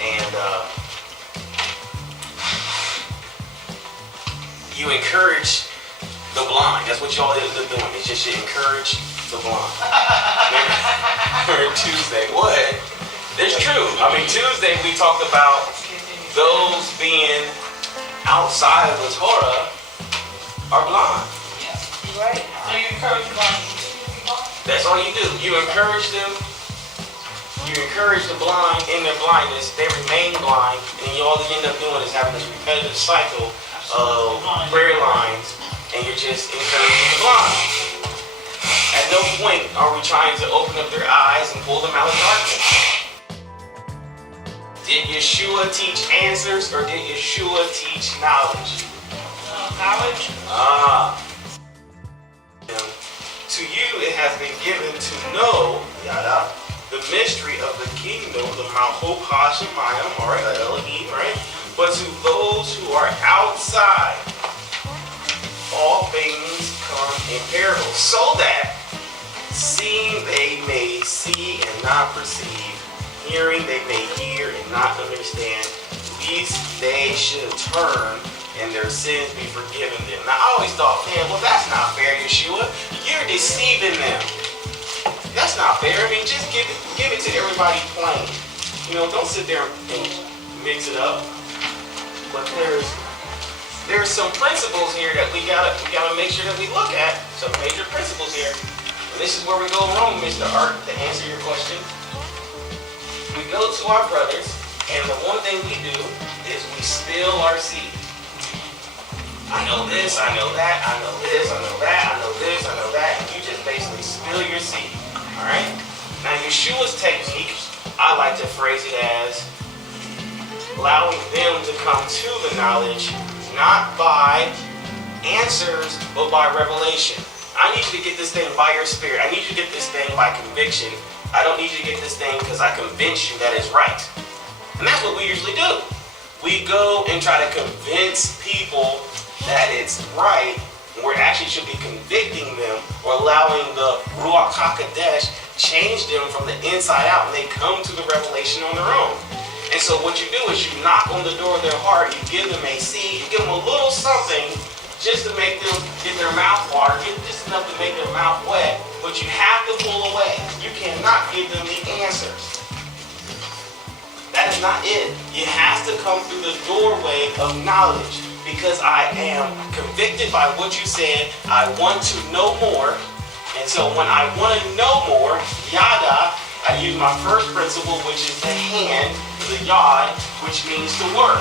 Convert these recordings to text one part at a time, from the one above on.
And you encourage the blind. That's what y'all end up doing. It's just you encourage the blind. Tuesday, what? It's true. I mean, Tuesday we talked about those being outside of the Torah are blind. Yeah. Right? So you encourage the blind. That's all you do. You encourage them. You encourage the blind in their blindness. They remain blind, and all you end up doing is having this repetitive cycle of prayer lines, and you're just encouraging the blind. At no point are we trying to open up their eyes and pull them out of darkness. Did Yeshua teach answers, or did Yeshua teach knowledge? Knowledge. To you it has been given to know, yada, the mystery of the kingdom, the Malchut HaShemayim, alright, Elohim, right? But to those who are outside, all things come in parables, so that seeing they may see and not perceive, hearing they may hear and not understand, lest they should turn and their sins be forgiven them. Now I always thought, man, well that's not fair, Yeshua. You're deceiving them. That's not fair. I mean, just give it to everybody plain. You know, don't sit there and mix it up. But there's some principles here that we gotta make sure that we look at. Some major principles here. And this is where we go wrong, Mr. Art, to answer your question. We go to our brothers, and the one thing we do is we spill our seed. I know this, I know that, I know this, I know that, I know this, I know that, and you just basically spill your seed. Alright? Now Yeshua's technique, I like to phrase it as allowing them to come to the knowledge, not by answers, but by revelation. I need you to get this thing by your spirit. I need you to get this thing by conviction. I don't need you to get this thing because I convince you that it's right. And that's what we usually do. We go and try to convince people that it's right, and we actually should be convicting them or allowing the Ruach HaKodesh change them from the inside out, and they come to the revelation on their own. And so what you do is you knock on the door of their heart, you give them a seed, you give them a little something just to make them get their mouth water, just enough to make their mouth wet, but you have to pull away. You cannot give them the answers. That is not it. You have to come through the doorway of knowledge. Because I am convicted by what you said, I want to know more. And so when I want to know more, yada, I use my first principle, which is the hand, the yod, which means to work.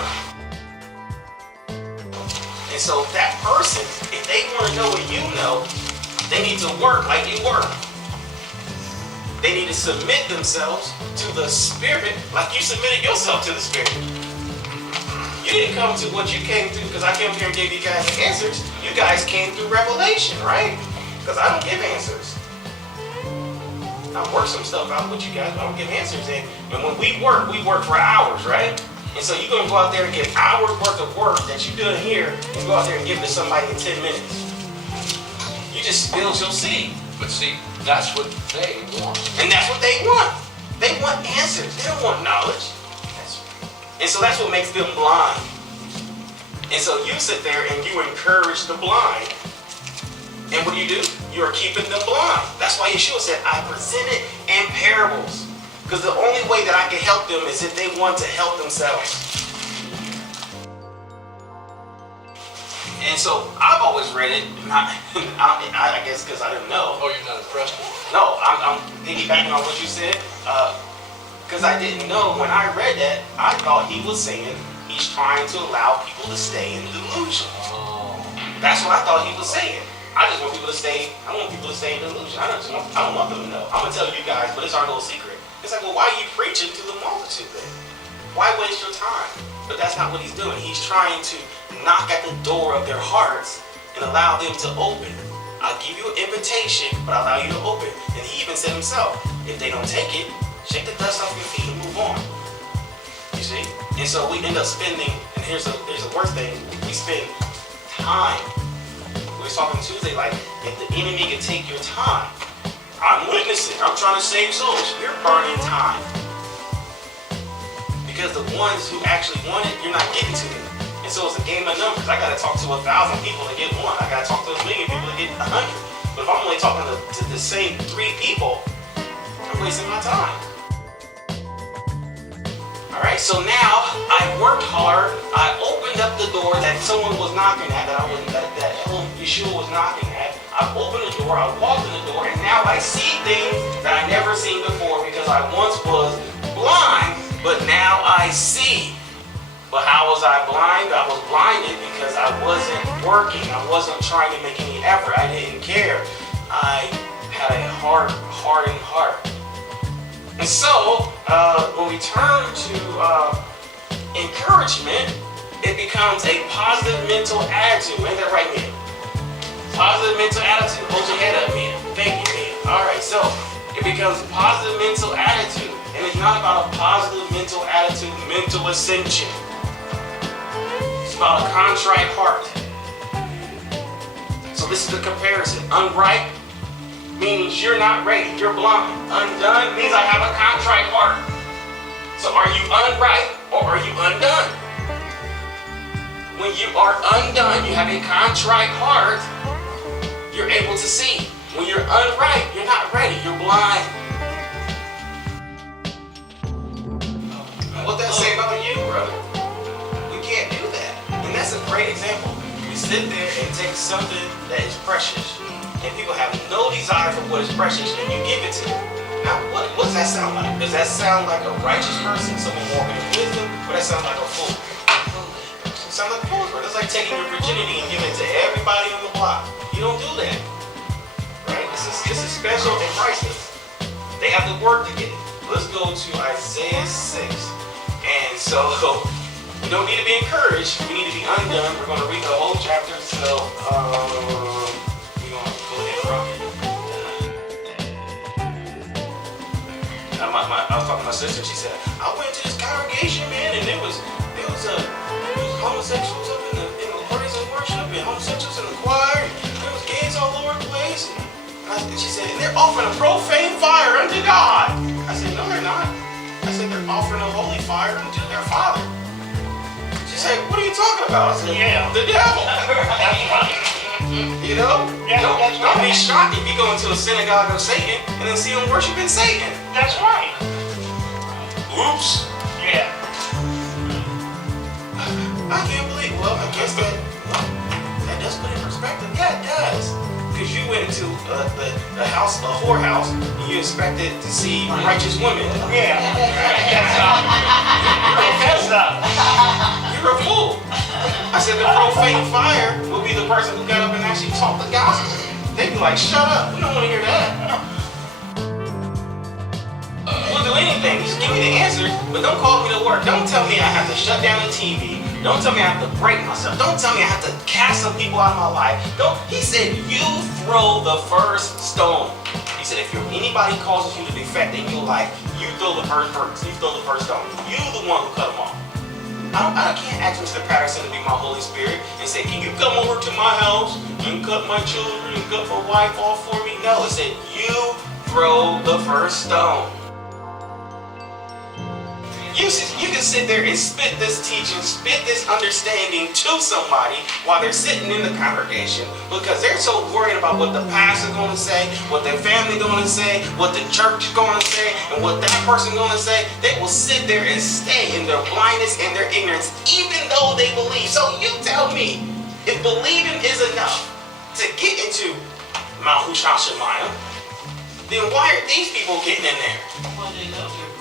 And so that person, if they want to know what you know, they need to work like you work. They need to submit themselves to the Spirit like you submitted yourself to the Spirit. You didn't come to what you came through because I came here and gave you guys the answers. You guys came through revelation, right? Because I don't give answers. I work some stuff out with you guys, but I don't give answers. And when we work for hours, right? And so you're going to go out there and get hours worth of work that you doing here and go out there and give it to somebody in 10 minutes. You just spilled your seed. But see, that's what they want. And that's what they want. They want answers. They don't want knowledge. And so that's what makes them blind. And so you sit there and you encourage the blind. And what do? You are keeping them blind. That's why Yeshua said, I present it in parables. Because the only way that I can help them is if they want to help themselves. And so I've always read it, I guess because I didn't know. Oh, you're not impressed with it? No, I'm piggybacking on what you said. Because I didn't know, when I read that, I thought he was saying he's trying to allow people to stay in delusion. Oh. That's what I thought he was saying. I just want people to stay, I want people to stay in delusion. I don't want them to know. I'm going to tell you guys, but it's our little secret. It's like, well, why are you preaching to the multitude then? Why waste your time? But that's not what he's doing. He's trying to knock at the door of their hearts and allow them to open. I'll give you an invitation, but I'll allow you to open. And he even said himself, if they don't take it, shake the dust off your feet and move on. You see? And so we end up spending, and here's the worst thing, we spend time. We were talking Tuesday, like, if the enemy can take your time, I'm witnessing, I'm trying to save souls. You're burning time. because the ones who actually want it, you're not getting to them. And so it's a game of numbers. I gotta talk to 1,000 people to get one. I gotta talk to 1,000,000 people to get 100. But if I'm only talking to the same 3 people, I'm wasting my time. Alright, so now I worked hard. I opened up the door that someone was knocking at, that Yeshua was knocking at. I opened the door, I walked in the door, and now I see things that I never seen before because I once was blind, but now I see. But how was I blind? I was blinded because I wasn't working. I wasn't trying to make any effort. I didn't care. I had a hardened heart. And so, when we turn to encouragement, it becomes a positive mental attitude. Ain't that right, man? Positive mental attitude. Hold your head up, man. Thank you, man. Alright, so it becomes a positive mental attitude. And it's not about a positive mental attitude, mental ascension. It's about a contrite heart. So this is the comparison. Unripe means you're not ready, you're blind. Undone means I have a contrite heart. So are you unripe or are you undone? When you are undone, you have a contrite heart, you're able to see. When you're unripe, you're not ready, you're blind. What that say about you, brother? We can't do that. And that's a great example. You sit there and take something that is precious, and people have no desire for what is precious, and you give it to them. Now, what does that sound like? Does that sound like a righteous person, someone walking in wisdom, or that sound like a fool? It sounds like a fool. That's like taking your virginity and giving it to everybody on the block. You don't do that. Right? This is special and priceless. They have to work to get it. Let's go to Isaiah 6. And so, we don't need to be encouraged. We need to be undone. We're going to read the whole chapter. So, we're going to go ahead and rock it. I was talking to my sister. She said, I went to this congregation, man, and there was homosexuals up in the praise and worship, and homosexuals in the choir, and there was gays all over the place. And she said, and they're offering a profane fire unto God. I said, no, they're not. I said, they're offering a holy fire unto their Father. She said, what are you talking about? I said, yeah, the devil. You know? Yeah, don't be shocked if you go into a synagogue of Satan and then see them worshiping Satan. That's right. Oops. Yeah. I can't believe. Well, I guess that does put it in perspective. Yeah, it does. Because you went into the house, a whorehouse, and you expected to see righteous women. Yeah. You're a fool. I said the profane fire will be the person who got up and actually taught the gospel. They'd be like, shut up. We don't want to hear that. We'll do anything. Just give me the answer, but don't call me to work. Don't tell me I have to shut down the TV. Don't tell me I have to break myself. Don't tell me I have to cast some people out of my life. He said, you throw the first stone. He said, if anybody causes you to defect in your life, you throw the first stone. You the one who cut them off. I can't ask Mr. Patterson to be my Holy Spirit and say, can you come over to my house and cut my children and cut my wife off for me? No, it said, you throw the first stone. You can sit there and spit this teaching, spit this understanding to somebody while they're sitting in the congregation because they're so worried about what the pastor's going to say, what their family going to say, what the church is going to say, and what that person's going to say. They will sit there and stay in their blindness and their ignorance even though they believe. So you tell me, if believing is enough to get into Mount Shemayim, then why are these people getting in there? Well, they love their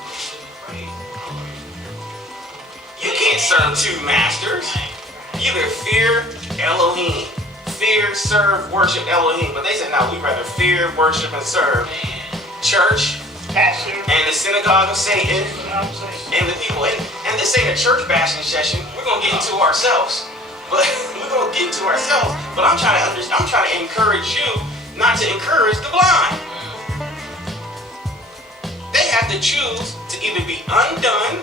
praise. You can't serve two masters. You either fear Elohim, fear, serve, worship Elohim. But they said, no, we'd rather fear, worship, and serve church, pastor, and the synagogue of Satan, and the people. And this ain't a church bashing session. We're gonna get into ourselves. But I'm trying to encourage you not to encourage the blind. They have to choose to either be undone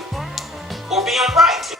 or be unright.